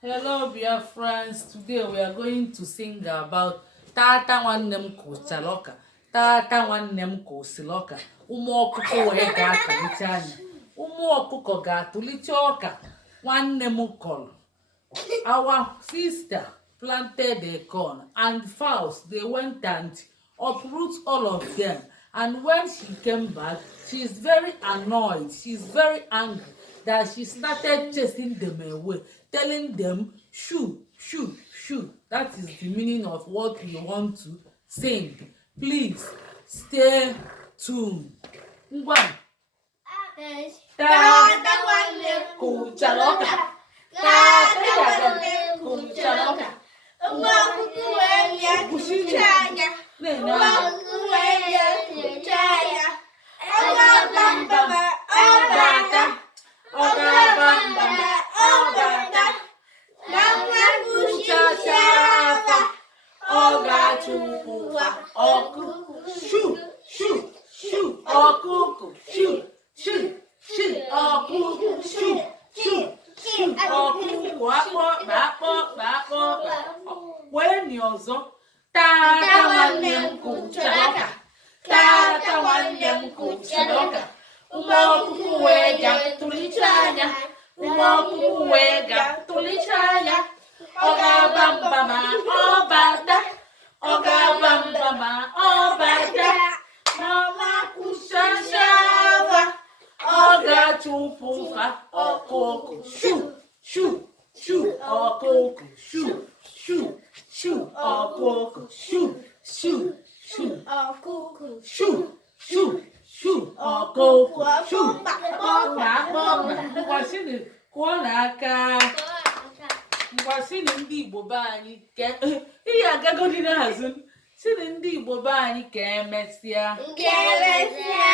Hello, dear friends. Today we are going to sing about Tata nwannem kuchaloka. Tata nwannem kusiloka. Ụmụ ọkụkọ wee ga-atụlite anya. Ụmụ ọkụkọ ga-atụlite ọka. Nwanne m kọrọ. Our sister planted a corn and fowls they went and uproot all of them. And when she came back, she's very annoyed. She's very angry that she started chasing them away, telling them, shoo, shoo, shoo. That is the meaning of what we want to sing. Please stay tuned. Ngwa. Tata nwannem kuchaloka. Tata nwannem kuchaloka. Ụmụ ọkụkọ wee bịa tụcha anya. Ụmụ ọkụkọ wee bịa tụcha anya. Ọ ga-aba mba ma ọ bata. Ọ ga-aba mba ma ọ bata. Na nwa kwuchicha afa. Ọ ga-achụpụkwa ọkụkọ. Shoo, shoo, shoo. Ọkụkọ. Shoo, shoo, shoo. Ọkụkọ. Shoo, shoo, shoo. Ọkụkọ. Akpọ. Kwenye ọzọ. Tata nwannem kuchaloka. Tata nwannem kuchaloka. Ụmụ ọkụkọ wee ga-atụlite anya. Ụmụ ọkụkọ wee ga-atụlite anya. Ọ ga-aba mba ma ọ bata. Ọ ga-aba mba ma ọ bata. N'ọnwa kwụchacha afa. Ọ ga-achụpụkwa ọkụkọ. Shoo, shoo, shoo. Ọkụkọ. Shoo, shoo, shoo. Ọkụkọ. Shoo, shoo, shoo. Ọkụkọ. Shoo, shoo, shoo. Ọkụkọ. Shoo. Akpọkpa. Ngwasịrị kụọ n'aka. Ngwasịrị ndị Igbo be anyị ihe agagodi n'azụ. Sịrị ndị Igbo be anyị ka emesịa. Nke emesịa.